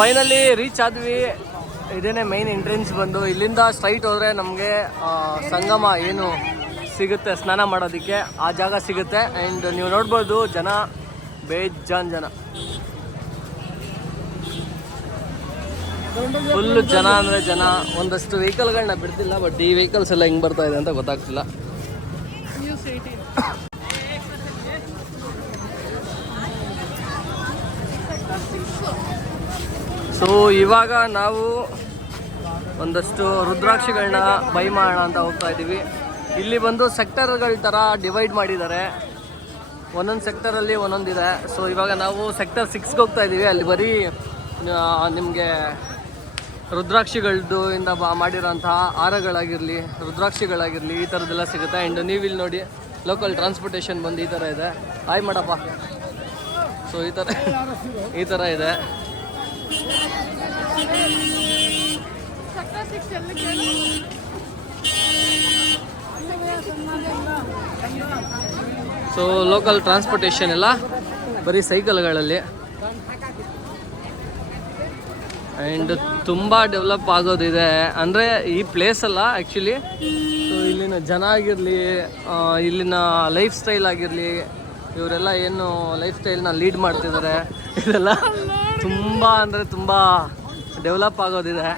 Finally reach ಆದ್ವಿ. ಇದೇನೇ main entrance ಬಂದು. ಇಲ್ಲಿಂದ ಸ್ಟ್ರೈಟ್ ಹೋದರೆ ನಮಗೆ ಸಂಗಮ ಏನು ಸಿಗುತ್ತೆ ಸ್ನಾನ ಮಾಡೋದಕ್ಕೆ, ಆ ಜಾಗ ಸಿಗುತ್ತೆ. ಆ್ಯಂಡ್ ನೀವು ನೋಡ್ಬೋದು ಜನ ಬೇಜಾನ್ ಜನ, ಫುಲ್ಲು ಜನ ಅಂದರೆ ಜನ. ಒಂದಷ್ಟು ವೆಹಿಕಲ್ಗಳನ್ನ ಬಿಡ್ತಿಲ್ಲ, ಬಟ್ ಈ ವೆಹಿಕಲ್ಸ್ ಎಲ್ಲ ಹೆಂಗೆ ಬರ್ತಾ ಇದೆ ಅಂತ ಗೊತ್ತಾಗ್ತಿಲ್ಲ. ಸೊ ಇವಾಗ ನಾವು ಒಂದಷ್ಟು ರುದ್ರಾಕ್ಷಿಗಳನ್ನ ಬೈ ಮಾಡೋಣ ಅಂತ ಹೋಗ್ತಾ ಇದ್ದೀವಿ. ಇಲ್ಲಿ ಬಂದು ಸೆಕ್ಟರ್ಗಳ ಥರ ಡಿವೈಡ್ ಮಾಡಿದ್ದಾರೆ, ಒಂದೊಂದು ಸೆಕ್ಟರಲ್ಲಿ ಒಂದೊಂದಿದೆ. ಸೊ ಇವಾಗ ನಾವು ಸೆಕ್ಟರ್ 6ಗೆ ಹೋಗ್ತಾ ಇದ್ದೀವಿ. ಅಲ್ಲಿ ಬರೀ ನಿಮಗೆ ರುದ್ರಾಕ್ಷಿಗಳದ್ದು ಇಂದ ಮಾಡಿರೋಂತಹ ಹಾರಗಳಾಗಿರಲಿ, ರುದ್ರಾಕ್ಷಿಗಳಾಗಿರಲಿ, ಈ ಥರದ್ದೆಲ್ಲ ಸಿಗುತ್ತೆ. ಆ್ಯಂಡ್ ನೀವು ಇಲ್ಲಿ ನೋಡಿ ಲೋಕಲ್ ಟ್ರಾನ್ಸ್ಪೋರ್ಟೇಷನ್ ಬಂದು ಈ ಥರ ಇದೆ. ಹಾಯ್ ಮಾಡಪ್ಪ. ಸೊ ಈ ಥರ ಇದೆ. ಸೊ ಲೋಕಲ್ ಟ್ರಾನ್ಸ್ಪೋರ್ಟೇಷನ್ ಎಲ್ಲ ಬರೀ ಸೈಕಲ್ಗಳಲ್ಲಿ. ಆ್ಯಂಡ್ ತುಂಬ ಡೆವಲಪ್ ಆಗೋದಿದೆ ಅಂದರೆ ಈ ಪ್ಲೇಸಲ್ಲ ಆ್ಯಕ್ಚುಲಿ. ಸೊ ಇಲ್ಲಿನ ಜನ ಆಗಿರಲಿ, ಇಲ್ಲಿನ ಲೈಫ್ ಸ್ಟೈಲ್ ಆಗಿರಲಿ, ಇವರೆಲ್ಲ ಏನು ಲೈಫ್ ಸ್ಟೈಲ್ನ ಲೀಡ್ ಮಾಡ್ತಿದ್ದಾರೆ, ಇದೆಲ್ಲ ತುಂಬ ಅಂದರೆ ತುಂಬ ಡೆವಲಪ್ ಆಗೋದಿದೆ.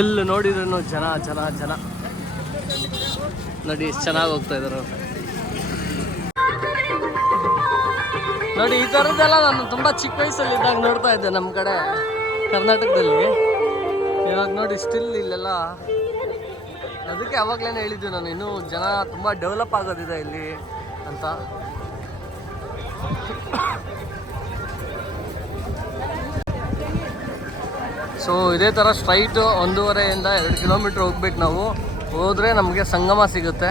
ಎಲ್ಲಿ ನೋಡಿದ್ರು ಜನ ಜನ ಜನ ನೋಡಿ, ಎಷ್ಟು ಚೆನ್ನಾಗಿ ಹೋಗ್ತಾ ಇದ್ದಾರೆ ನೋಡಿ. ಈ ಥರದ್ದೆಲ್ಲ ನಾನು ತುಂಬ ಚಿಕ್ಕ ವಯಸ್ಸಲ್ಲಿ ಇದ್ದಾಗ ನೋಡ್ತಾ ಇದ್ದೆ ನಮ್ಮ ಕಡೆ ಕರ್ನಾಟಕದಲ್ಲಿ. ಇವಾಗ ನೋಡಿ ಸ್ಟಿಲ್ ಇಲ್ಲೆಲ್ಲ. ಅದಕ್ಕೆ ಅವಾಗಲೇ ಹೇಳಿದ್ದೆ ನಾನು, ಇನ್ನೂ ಜನ ತುಂಬ ಡೆವಲಪ್ ಆಗೋದಿದೆ ಇಲ್ಲಿ ಅಂತ. ಸೊ ಇದೇ ಥರ ಸ್ಟ್ರೈಟು 1.5 2 ಕಿಲೋಮೀಟ್ರ್ ಹೋಗ್ಬೇಕು ನಾವು. ಹೋದರೆ ನಮಗೆ ಸಂಗಮ ಸಿಗುತ್ತೆ.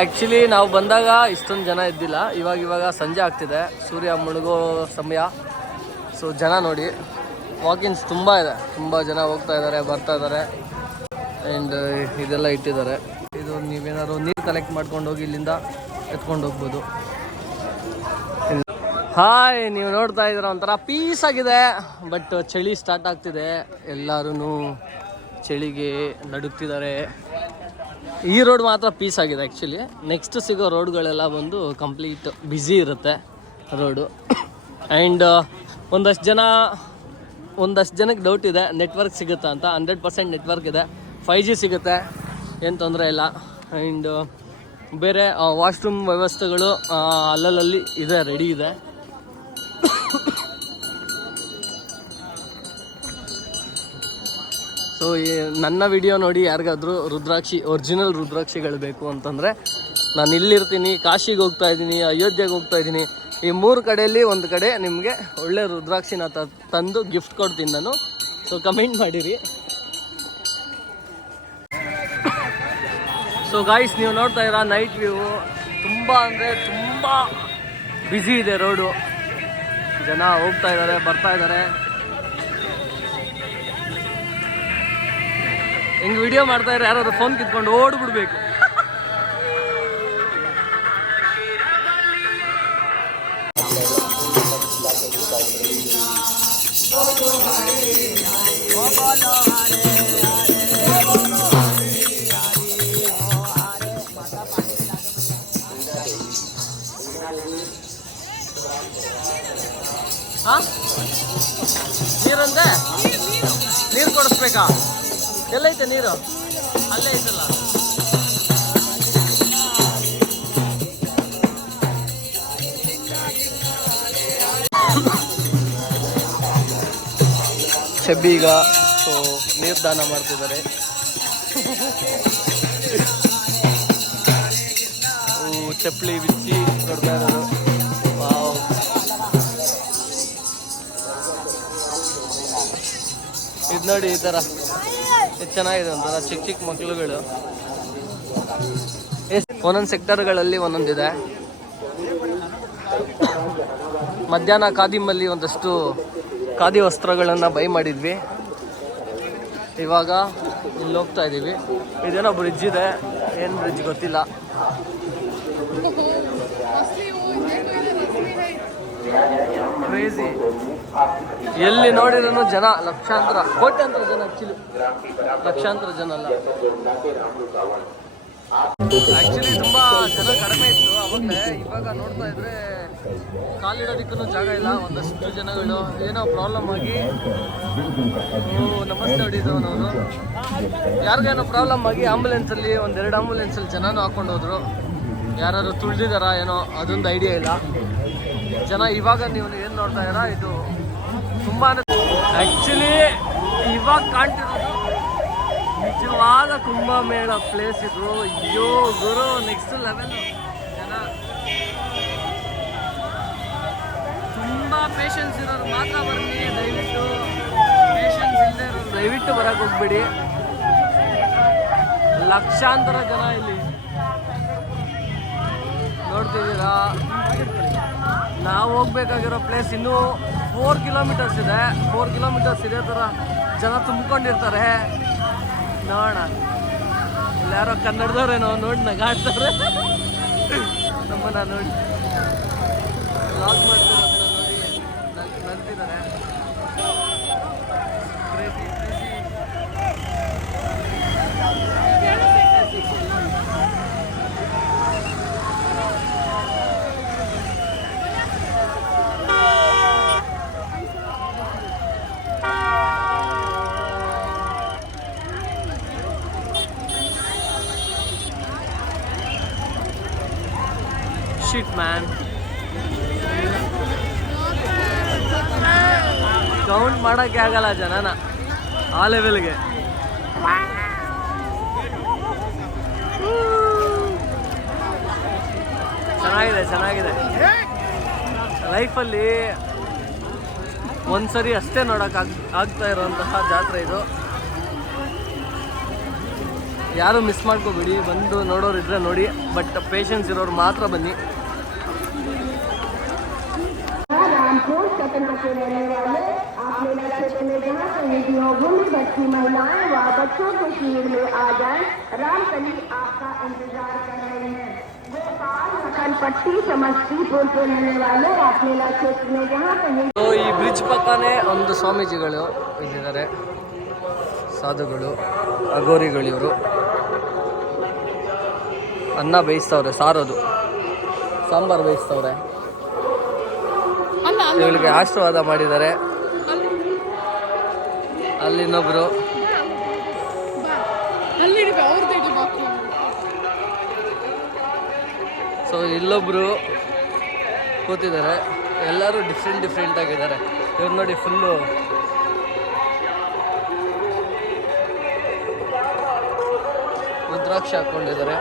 ಆ್ಯಕ್ಚುಲಿ ನಾವು ಬಂದಾಗ ಇಷ್ಟೊಂದು ಜನ ಇದ್ದಿಲ್ಲ. ಇವಾಗ ಸಂಜೆ ಆಗ್ತಿದೆ, ಸೂರ್ಯ ಮುಳುಗೋ ಸಮಯ. ಸೊ ಜನ ನೋಡಿ, ವಾಕಿನ್ಸ್ ತುಂಬ ಇದೆ, ತುಂಬ ಜನ ಹೋಗ್ತಾ ಇದ್ದಾರೆ, ಬರ್ತಾ ಇದ್ದಾರೆ. ಆ್ಯಂಡ್ ಇದೆಲ್ಲ ಇಟ್ಟಿದ್ದಾರೆ. ಇದು ನೀವೇನಾದ್ರು ನೀರು ಕಲೆಕ್ಟ್ ಮಾಡ್ಕೊಂಡು ಹೋಗಿ ಇಲ್ಲಿಂದ ಎತ್ಕೊಂಡು ಹೋಗ್ಬೋದು. ಹಾಯ್, ನೀವು ನೋಡ್ತಾ ಇದ್ದೀರ ಒಂಥರ ಪೀಸ್ ಆಗಿದೆ. ಬಟ್ ಚಳಿ ಸ್ಟಾರ್ಟ್ ಆಗ್ತಿದೆ, ಎಲ್ಲರೂ ಚಳಿಗೆ ನಡುಗ್ತಿದ್ದಾರೆ. ಈ ರೋಡ್ ಮಾತ್ರ ಪೀಸ್ ಆಗಿದೆ ಆ್ಯಕ್ಚುಲಿ. ನೆಕ್ಸ್ಟ್ ಸಿಗೋ ರೋಡ್ಗಳೆಲ್ಲ ಬಂದು ಕಂಪ್ಲೀಟ್ ಬ್ಯುಸಿ ಇರುತ್ತೆ ರೋಡು. ಆ್ಯಂಡ್ ಒಂದಷ್ಟು ಜನಕ್ಕೆ ಡೌಟ್ ಇದೆ ನೆಟ್ವರ್ಕ್ ಸಿಗುತ್ತಾ ಅಂತ. 100% ನೆಟ್ವರ್ಕ್ ಇದೆ, 5G ಸಿಗುತ್ತೆ, ಏನು ತೊಂದರೆ ಇಲ್ಲ. ಆ್ಯಂಡ್ ಬೇರೆ ವಾಶ್ರೂಮ್ ವ್ಯವಸ್ಥೆಗಳು ಅಲ್ಲಲ್ಲಿ ಇದೆ, ರೆಡಿ ಇದೆ. ಸೊ ನನ್ನ ವಿಡಿಯೋ ನೋಡಿ ಯಾರಿಗಾದರೂ ರುದ್ರಾಕ್ಷಿ, ಒರಿಜಿನಲ್ ರುದ್ರಾಕ್ಷಿಗಳು ಬೇಕು ಅಂತಂದರೆ, ನಾನು ಇಲ್ಲಿರ್ತೀನಿ, ಕಾಶಿಗೆ ಹೋಗ್ತಾ ಇದ್ದೀನಿ, ಅಯೋಧ್ಯೆಗೆ ಹೋಗ್ತಾ ಇದ್ದೀನಿ. ಈ 3 ಕಡೆಯಲ್ಲಿ ಒಂದು ಕಡೆ ನಿಮಗೆ ಒಳ್ಳೆ ರುದ್ರಾಕ್ಷಿನ ತಂದು ಗಿಫ್ಟ್ ಕೊಡ್ತೀನಿ ನಾನು. ಸೊ ಕಮೆಂಟ್ ಮಾಡಿರಿ. ಸೊ ಗಾಯ್ಸ್, ನೀವು ನೋಡ್ತಾ ಇರೋ ನೈಟ್ ವ್ಯೂ ತುಂಬ ಅಂದರೆ ತುಂಬ ಬ್ಯುಸಿ ಇದೆ ರೋಡು. ಜನ ಹೋಗ್ತಾ ಇದ್ದಾರೆ, ಬರ್ತಾ ಇದ್ದಾರೆ. ಹೆಂಗೆ ವಿಡಿಯೋ ಮಾಡ್ತಾ ಇದ್ದಾರೆ, ಯಾರಾದ್ರು ಫೋನ್ ಕಿತ್ಕೊಂಡು ಓಡ್ಬಿಡ್ಬೇಕು. ನೀರಂತೆ ನೀರು ಕೊಡಿಸ್ಬೇಕಾ? ಎಲ್ಲೈತೆ ನೀರು? ಅಲ್ಲೇ ಐತಲ್ಲ. ಶಬ್ಬೀಗ ಸೊ ನೀರು ದಾನ ಮಾಡ್ತಿದ್ದಾರೆ. ಚಪ್ಪಲಿ ಬಿಚ್ಚಿ ನೋಡ್ತಾ ಇರೋದು. ವಾವ್, ಇದು ನೋಡಿ, ಈ ಥರ ಇದು ಚೆನ್ನಾಗಿದೆ. ಒಂಥರ ಚಿಕ್ಕ ಚಿಕ್ಕ ಮಕ್ಕಳುಗಳು. ಒಂದೊಂದು ಸೆಕ್ಟರ್ಗಳಲ್ಲಿ ಒಂದೊಂದಿದೆ. ಮಧ್ಯಾಹ್ನ ಖಾದಿಮಲ್ಲಿ ಒಂದಷ್ಟು ಖಾದಿ ವಸ್ತ್ರಗಳನ್ನು ಬೈ ಮಾಡಿದ್ವಿ. ಇವಾಗ ಇಲ್ಲಿ ಹೋಗ್ತಾ ಇದ್ದೀವಿ. ಇದೇನೋ ಬ್ರಿಡ್ಜ್ ಇದೆ, ಏನು ಬ್ರಿಡ್ಜ್ ಗೊತ್ತಿಲ್ಲ. ಕ್ರೇಜಿ. ಎಲ್ಲಿ ನೋಡಿದ್ರು ಜನ, ಲಕ್ಷಾಂತರ, ಕೋಟ್ಯಾಂತರ ಜನ, ಆಕ್ಚುಲಿ ಲಕ್ಷಾಂತರ ಜನ ಅಲ್ಲ. ಆಕ್ಚುಲಿ ತುಂಬಾ ಜನ ಕಡಿಮೆ ಇತ್ತು ಅವಾಗಲೇ. ಇವಾಗ ನೋಡ್ತಾ ಇದ್ರೆ ಕಾಲಿಡೋದಕ್ಕೂ ಜಾಗ ಇಲ್ಲ. ಒಂದಷ್ಟು ಜನಗಳು ಏನೋ ಪ್ರಾಬ್ಲಮ್ ಆಗಿ, ನಮಸ್ತೆ ಹೊಡಿದವನವರು, ಯಾರಿಗೇನೋ ಪ್ರಾಬ್ಲಮ್ ಆಗಿ ಆಂಬುಲೆನ್ಸಲ್ಲಿ, ಒಂದೆರಡು ಆಂಬುಲೆನ್ಸಲ್ಲಿ ಜನನೂ ಹಾಕೊಂಡು ಹೋದ್ರು. ಯಾರು ತುಳಿದಿದಾರ ಏನೋ ಅದೊಂದು ಐಡಿಯಾ ಇಲ್ಲ. ಜನ ಇವಾಗ ನೀವು ಏನು ನೋಡ್ತಾ ಇದ್ದೀರಾ, ಇದು ತುಂಬಾ ಆ್ಯಕ್ಚುಲಿ ಇವಾಗ ಕಾಣ್ತಿರೋದು ನಿಜವಾದ ಕುಂಭಮೇಳ ಪ್ಲೇಸ್ ಇದು. ಅಯ್ಯೋ ಗುರು, ನೆಕ್ಸ್ಟ್ ಲೆವೆಲ್ ಜನ. ತುಂಬ ಪೇಷನ್ಸ್ ಇರೋರು ಮಾತ್ರ ಬನ್ನಿ, ದಯವಿಟ್ಟು ಪೇಷನ್ಸ್ ಇಲ್ಲದೆ ಇರೋರು ದಯವಿಟ್ಟು ಬರೋಕ್ಕೆ ಹೋಗ್ಬೇಡಿ. ಲಕ್ಷಾಂತರ ಜನ ಇಲ್ಲಿ ನೋಡ್ತಿದ್ದೀರಾ. ನಾವು ಹೋಗ್ಬೇಕಾಗಿರೋ ಪ್ಲೇಸ್ ಇನ್ನೂ 4 ಕಿಲೋಮೀಟರ್ಸ್ ಇದೆ. 4 ಕಿಲೋಮೀಟರ್ಸ್ ಇದೇ ಥರ ಜನ ತುಂಬಿಕೊಂಡಿರ್ತಾರೆ. ನೋಡೋಣ, ಇಲ್ಲಿ ಯಾರೋ ಕನ್ನಡದವ್ರೇನೋ ನೋಡಿ ನಗಾಡ್ತಾರೆ ನಮ್ಮನ್ನ ನೋಡಿ ಲಾಗ್ ಮಾಡ್ತಿರೋದನ್ನ ನೋಡಿ ನಗ್ತಿದ್ದಾರೆ. ಶಿಟ್ ಮ್ಯಾನ್, ಕೌಂಟ್ ಮಾಡೋಕ್ಕೆ ಆಗಲ್ಲ ಜನನ ಆ ಲೆವೆಲ್ಗೆ. ಚೆನ್ನಾಗಿದೆ, ಚೆನ್ನಾಗಿದೆ. ಲೈಫಲ್ಲಿ ಒಂದ್ಸರಿ ಅಷ್ಟೇ ಆಗ್ತಾ ಇರೋಂತಹ ಜಾತ್ರೆ ಇದು. ಯಾರು ಮಿಸ್ ಮಾಡ್ಕೋಬೇಡಿ, ಬಂದು ನೋಡೋರು ಇದ್ರೆ ನೋಡಿ, ಬಟ್ ಪೇಷನ್ಸ್ ಇರೋರು ಮಾತ್ರ ಬನ್ನಿ. स्वतंत्र के रहने वाले आप मेला क्षेत्र में जहाँ कहीं भूमि बच्ची महिलाएं व बच्चों के शिविर में आ जाएं। रामकली आपका इंतजार कर रहे हैं। गोपाल नखनपट्टी समस्तीपुर के रहने वाले आप मेला क्षेत्र में जहाँ कहीं. ಈ ಬ್ರಿಡ್ಜ್ ಪಕ್ಕನೇ ಒಂದು ಸ್ವಾಮೀಜಿಗಳು ಇಲ್ಲಿದ್ದಾರೆ, ಸಾಧುಗಳು, ಅಗೋರಿಗಳು. ಇವರು ಅನ್ನ ಬೇಯಿಸ್ತವ್ರೆ, ಸಾರೋದು ಸಾಂಬಾರು ಬೇಯಿಸ್ತವ್ರೆ. ಇವಳಿಗೆ ಆಶೀರ್ವಾದ ಮಾಡಿದ್ದಾರೆ. ಅಲ್ಲಿ ಇನ್ನೊಬ್ರು, ಸೊ ಇಲ್ಲೊಬ್ರು ಕೂತಿದ್ದಾರೆ. ಎಲ್ಲರೂ ಡಿಫ್ರೆಂಟ್ ಆಗಿದ್ದಾರೆ. ಇವ್ರು ನೋಡಿ ಫುಲ್ಲು ರುದ್ರಾಕ್ಷಿ ಹಾಕ್ಕೊಂಡಿದ್ದಾರೆ.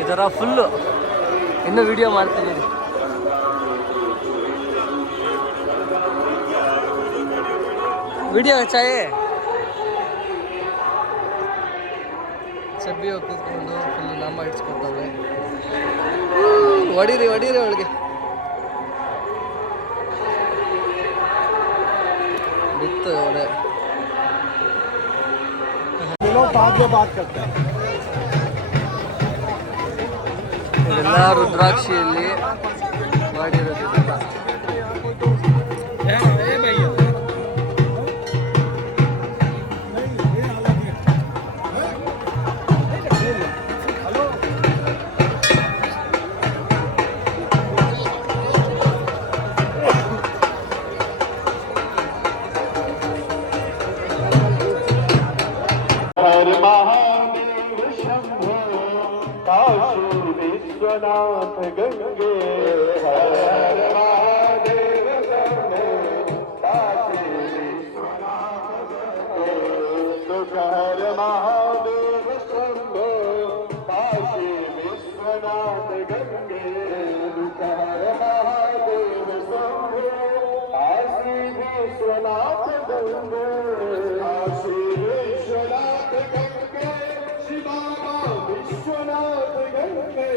ಈ ಥರ ಫುಲ್ಲು ಇನ್ನೂ ವಿಡಿಯೋ ಮಾಡ್ತೀನಿ. ವಿಡಿಯೋ ಚಾಯೆ ಚಬ್ಬಿ ಹೋಗಿ ಕೂತ್ಕೊಂಡು ಫುಲ್ಲು ನಾಮ ಇಡ್ಸ್ಕೊತಾವೆ. ಹೊಡೀರಿ ಅವಳಿಗೆ ಬಿತ್ತು ಅವಳೆ. ಇದೆಲ್ಲ ರುದ್ರಾಕ್ಷಿಯಲ್ಲಿ ಮಾಡಿರೋದು. विश्वनाथ गंगे हर महादेव शंभो काशी विश्वनाथ गंगे हर महादेव शंभो काशी विश्वनाथ गंगे हर महादेव शंभो काशी विश्वनाथ गंगे काशी विश्वनाथ गंगे शिवा विश्वनाथ गंगे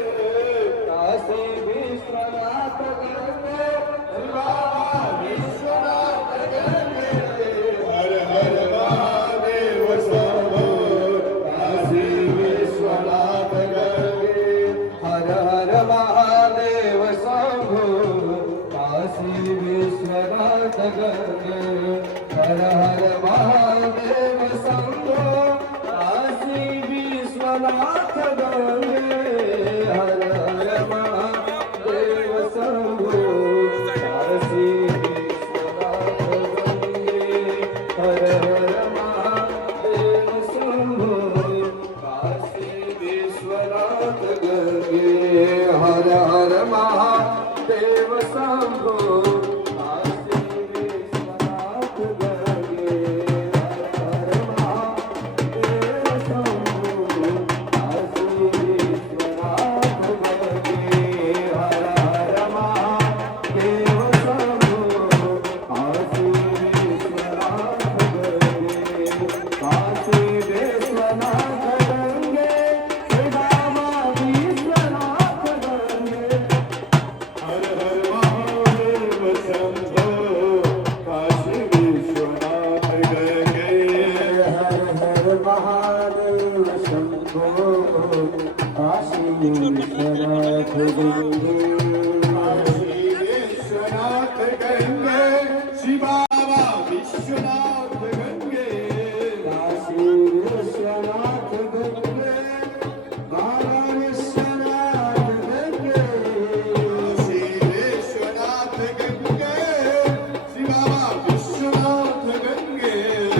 काशी विश्व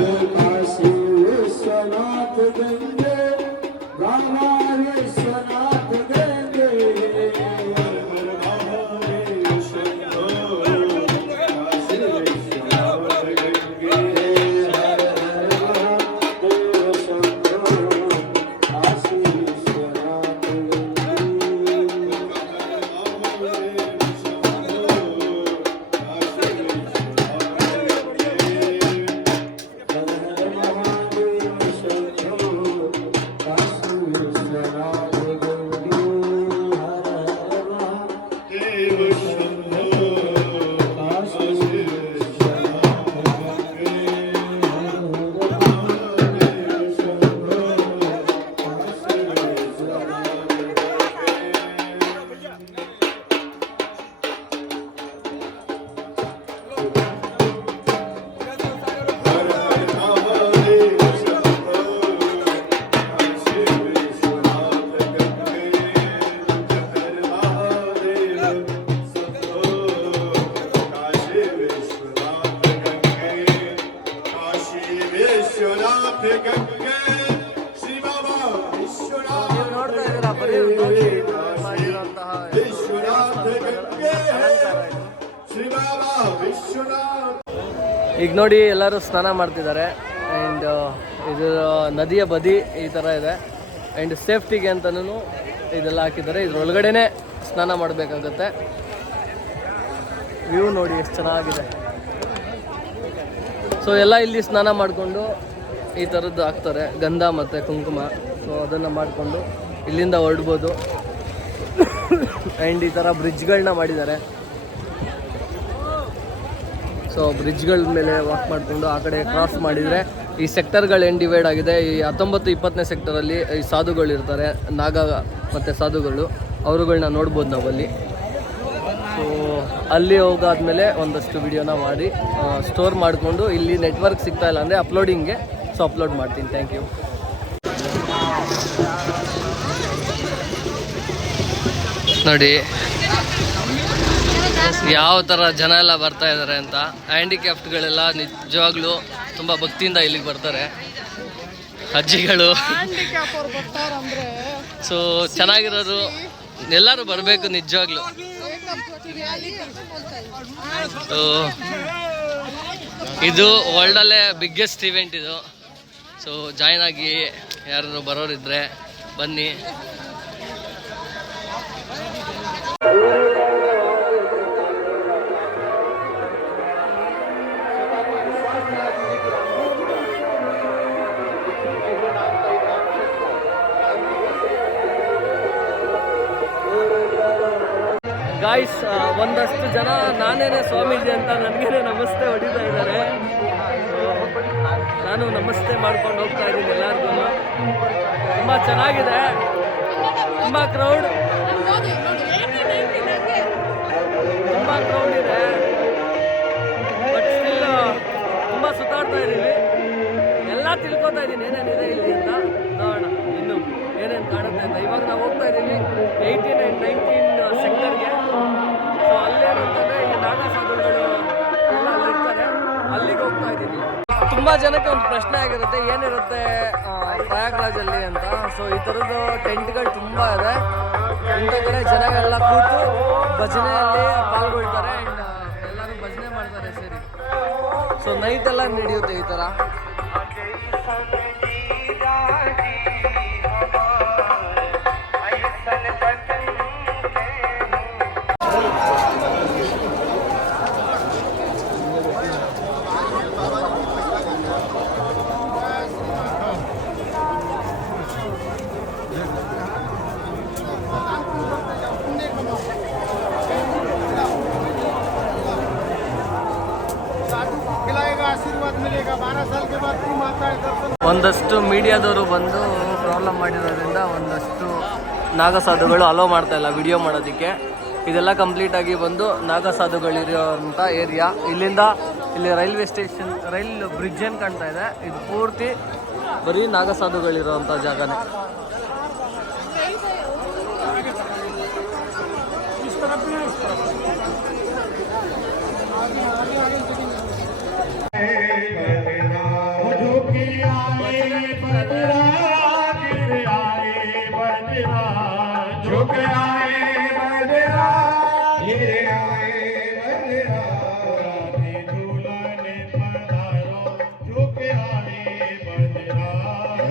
काशी विश्वनाथ गंगे रामा विश्वनाथ गंगे हर हर महादेव शंभो काशी विश्वनाथ गंगे हर हर महादेव शंभो काशी विश्वनाथ विश्वनाथ गंगे श्री बाबा विश्वनाथ ನೀವು ನೋಡ್ತಾ ಇದ್ದೀರಾ ಬರೀ ಮಾಡಿರುವಂತಹ विश्वनाथ गंगे श्री बाबा विश्वनाथ ಈಗ ನೋಡಿ ಎಲ್ಲರೂ ಸ್ನಾನ ಮಾಡ್ತಿದ್ದಾರೆ. ಆ್ಯಂಡ್ ಇದು ನದಿಯ ಬದಿ ಈ ಥರ ಇದೆ. ಆ್ಯಂಡ್ ಸೇಫ್ಟಿಗೆ ಅಂತಲೂ ಇದೆಲ್ಲ ಹಾಕಿದ್ದಾರೆ. ಇದ್ರೊಳಗಡೆನೆ ಸ್ನಾನ ಮಾಡಬೇಕಾಗತ್ತೆ. ವ್ಯೂ ನೋಡಿ ಎಷ್ಟು ಚೆನ್ನಾಗಿದೆ. ಸೊ ಎಲ್ಲ ಇಲ್ಲಿ ಸ್ನಾನ ಮಾಡಿಕೊಂಡು ಈ ಥರದ್ದು ಹಾಕ್ತಾರೆ, ಗಂಧ ಮತ್ತು ಕುಂಕುಮ. ಸೊ ಅದನ್ನು ಮಾಡಿಕೊಂಡು ಇಲ್ಲಿಂದ ಹೊರಡ್ಬೋದು. ಆ್ಯಂಡ್ ಈ ಥರ ಬ್ರಿಡ್ಜ್ಗಳನ್ನ ಮಾಡಿದ್ದಾರೆ. ಸೊ ಬ್ರಿಡ್ಜ್ಗಳ ಮೇಲೆ ವಾಕ್ ಮಾಡಿಕೊಂಡು ಆ ಕಡೆ ಕ್ರಾಸ್ ಮಾಡಿದರೆ ಈ ಸೆಕ್ಟರ್ಗಳು ಏನು ಡಿವೈಡ್ ಆಗಿದೆ. ಈ 19-20ನೇ ಸೆಕ್ಟರಲ್ಲಿ ಈ ಸಾಧುಗಳಿರ್ತಾರೆ, ನಾಗ ಮತ್ತು ಸಾಧುಗಳು, ಅವರುಗಳನ್ನ ನೋಡ್ಬೋದು ನಾವಲ್ಲಿ. ಸೊ ಅಲ್ಲಿ ಹೋಗಾದ್ಮೇಲೆ ಒಂದಷ್ಟು ವಿಡಿಯೋನ ಮಾಡಿ ಸ್ಟೋರ್ ಮಾಡಿಕೊಂಡು ಇಲ್ಲಿ ನೆಟ್ವರ್ಕ್ ಸಿಗ್ತಾ ಇಲ್ಲ ಅಂದರೆ ಅಪ್ಲೋಡಿಂಗ್ಗೆ ಸೊ ಅಪ್ಲೋಡ್ ಮಾಡ್ತೀನಿ. Thank you. ನೋಡಿ ಯಾವ ಥರ ಜನ ಎಲ್ಲ ಬರ್ತಾ ಇದ್ದಾರೆ ಅಂತ. ಹ್ಯಾಂಡಿಕ್ಯಾಪ್ಟ್ಗಳೆಲ್ಲ ನಿಜವಾಗ್ಲೂ ತುಂಬ ಭಕ್ತಿಯಿಂದ ಇಲ್ಲಿಗೆ ಬರ್ತಾರೆ, ಅಜ್ಜಿಗಳು. ಸೊ ಚೆನ್ನಾಗಿರೋದು ಎಲ್ಲರೂ ಬರಬೇಕು ನಿಜವಾಗ್ಲೂ. ಸೊ ಇದು ವರ್ಲ್ಡಲ್ಲೇ ಬಿಗ್ಗೆಸ್ಟ್ ಇವೆಂಟ್ ಇದು. ಸೊ ಜಾಯ್ನ್ ಆಗಿ ಯಾರು ಬರೋರಿದ್ರೆ ಬನ್ನಿ. ಗಾಯ್ಸ್, ಒಂದಷ್ಟು ಜನ ನಾನೇನೆ ಸ್ವಾಮೀಜಿ ಅಂತ ನನಗೇನೆ ನಮಸ್ತೆ ಹೊಡಿತಾ ಇದ್ದಾರೆ. ನಾನು ನಮಸ್ತೆ ಮಾಡ್ಕೊಂಡು ಹೋಗ್ತಾ ಇದ್ದೀನಿ ಎಲ್ಲರಿಗೂ. ತುಂಬ ಚೆನ್ನಾಗಿದೆ, ತುಂಬ ಕ್ರೌಡ್ ಇದೆ. ಬಟ್ ಸ್ಟಿಲ್ ತುಂಬ ಸುತ್ತಾಡ್ತಾ ಇದ್ದೀವಿ. ಎಲ್ಲ ತಿಳ್ಕೊತಾ ಇದ್ದೀನಿ ಏನೇನಿದೆ ಇಲ್ಲಿ ಅಂತ. ನೋಡೋಣ ಇನ್ನು ಏನೇನು ಕಾಣುತ್ತೆ ಅಂತ. ಇವಾಗ ನಾವು ಹೋಗ್ತಾ ಇದ್ದೀವಿ 18 and 19 ಸೆಕ್ಟರ್ಗೆ. ಸೊ ಅಲ್ಲೇನಂತಂದರೆ ಈ ನಾಗ ಸಾಧುಗಳು ಎಲ್ಲ ಅಲ್ಲಿರ್ತಾರೆ, ಅಲ್ಲಿಗೆ ಹೋಗ್ತಾ ಇದ್ದೀವಿ. ತುಂಬ ಜನಕ್ಕೆ ಒಂದು ಪ್ರಶ್ನೆ ಆಗಿರುತ್ತೆ, ಏನಿರುತ್ತೆ ಪ್ರಯಾಗ್ರಾಜಲ್ಲಿ ಅಂತ. ಸೊ ಈ ಥರದ್ದು ಟೆಂಟ್ಗಳು ತುಂಬ ಇದೆ. ಇಂಥ ಕಡೆ ಜನಗಳೆಲ್ಲ ಕೂತು ಭಜನೆಯಲ್ಲಿ ಪಾಲ್ಗೊಳ್ತಾರೆ. ಆ್ಯಂಡ್ ಎಲ್ಲರೂ ಭಜನೆ ಮಾಡ್ತಾರೆ ಸೇರಿ. ಸೊ ನೈಟೆಲ್ಲ ನಡೆಯುತ್ತೆ ಈ ಥರ. ಒಂದಷ್ಟು ಮೀಡಿಯಾದವರು ಬಂದು ಪ್ರಾಬ್ಲಮ್ ಮಾಡಿರೋದ್ರಿಂದ ಒಂದಷ್ಟು ನಾಗಸಾಧುಗಳು ಅಲೋ ಮಾಡ್ತಾ ಇಲ್ಲ ವಿಡಿಯೋ ಮಾಡೋದಕ್ಕೆ. ಇದೆಲ್ಲ ಕಂಪ್ಲೀಟಾಗಿ ಬಂದು ನಾಗಸಾಧುಗಳಿರೋಂಥ ಏರಿಯಾ. ಇಲ್ಲಿಂದ ಇಲ್ಲಿ ರೈಲ್ವೆ ಸ್ಟೇಷನ್, ರೈಲ್ ಬ್ರಿಡ್ಜ್ ಏನು ಕಾಣ್ತಾ ಇದೆ, ಇದು ಪೂರ್ತಿ ಬರೀ ನಾಗಸಾಧುಗಳಿರೋಂಥ ಜಾಗನೇ. बजरा गिर आए बजरा झुक आए बजरा गिर आए बजरा राधे झूलन पधारो झुक आए बजरा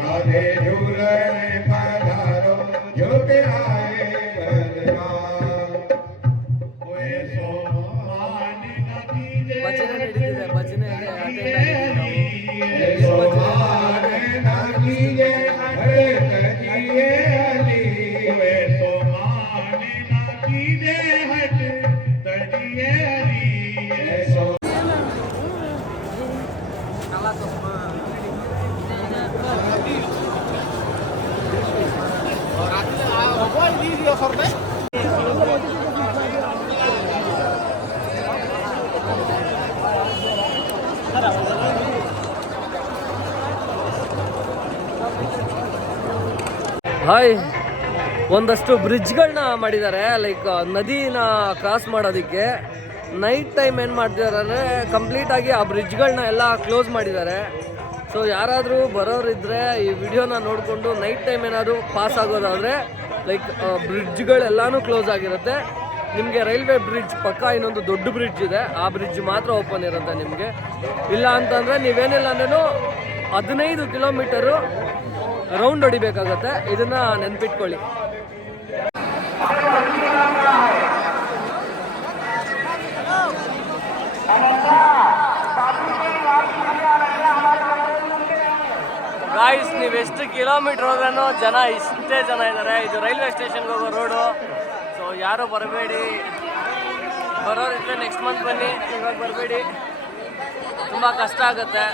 राधे झूलन पधारो झुक आए बजरा कोई सो मान न कीजे ಭಜನೆ ನಡೀತಿದೆ ಭಜನೆ ಹಾಯ್ ಒಂದಷ್ಟು ಬ್ರಿಡ್ಜ್ಗಳನ್ನ ಮಾಡಿದ್ದಾರೆ ಲೈಕ್ ನದಿನ ಕ್ರಾಸ್ ಮಾಡೋದಕ್ಕೆ. ನೈಟ್ ಟೈಮ್ ಏನು ಮಾಡ್ತಿದ್ದಾರೆ ಅಂದರೆ ಕಂಪ್ಲೀಟಾಗಿ ಆ ಬ್ರಿಡ್ಜ್ಗಳನ್ನ ಎಲ್ಲ ಕ್ಲೋಸ್ ಮಾಡಿದ್ದಾರೆ. ಸೊ ಯಾರಾದರೂ ಬರೋರಿದ್ದರೆ ಈ ವಿಡಿಯೋನ ನೋಡಿಕೊಂಡು ನೈಟ್ ಟೈಮ್ ಏನಾದರೂ ಪಾಸ್ ಆಗೋದಾದರೆ ಲೈಕ್ ಬ್ರಿಡ್ಜ್ಗಳೆಲ್ಲನೂ ಕ್ಲೋಸ್ ಆಗಿರುತ್ತೆ. ನಿಮಗೆ ರೈಲ್ವೆ ಬ್ರಿಡ್ಜ್ ಪಕ್ಕ ಇನ್ನೊಂದು ದೊಡ್ಡ ಬ್ರಿಡ್ಜ್ ಇದೆ, ಆ ಬ್ರಿಡ್ಜ್ ಮಾತ್ರ ಓಪನ್ ಇರುತ್ತೆ ನಿಮಗೆ. ಇಲ್ಲ ಅಂತಂದರೆ ನೀವೇನಿಲ್ಲ ಅಂದ್ರೂ 15 ಕಿಲೋಮೀಟರು ರೌಂಡ್ ಹೊಡಿಬೇಕಾಗತ್ತೆ. ಇದನ್ನ ನೆನ್ಪಿಟ್ಕೊಳ್ಳಿ. ಗಾಯ್ಸ್, ನೀವು ಎಷ್ಟು ಕಿಲೋಮೀಟರ್ ಹೋದ್ರೂ ಜನ ಇಷ್ಟೇ ಜನ ಇದ್ದಾರೆ. ಇದು ರೈಲ್ವೆ ಸ್ಟೇಷನ್ಗೆ ಹೋಗೋ ರೋಡು. ಸೊ ಯಾರೂ ಬರಬೇಡಿ, ಬರೋರಿದ್ರೆ ನೆಕ್ಸ್ಟ್ ಮಂತ್ ಬನ್ನಿ, ಇವಾಗ ಬರಬೇಡಿ, ತುಂಬ ಕಷ್ಟ ಆಗುತ್ತೆ.